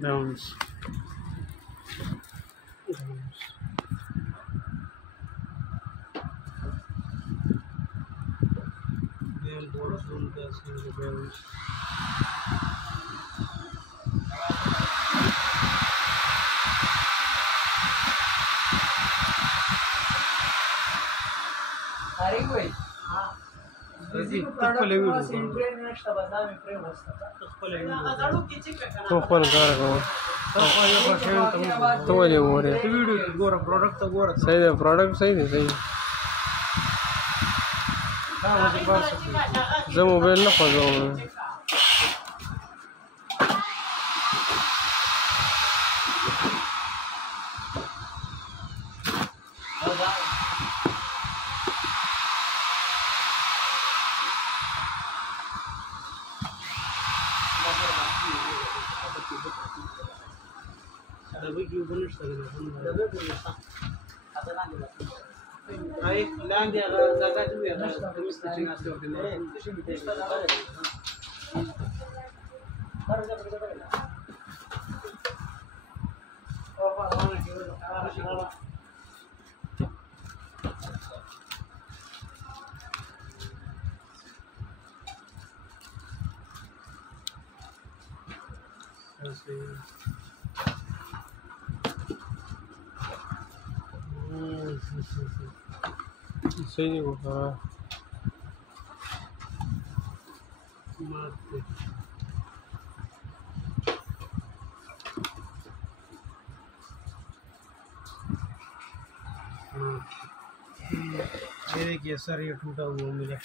Downs. خپل کار کوه ته ولې وګورې صحیح دی پروډکټ صحیح دی صحیح زه موبایل نه خوځوم صحیح دی وکړه मेरे केसर ये टूटा हुआ मिला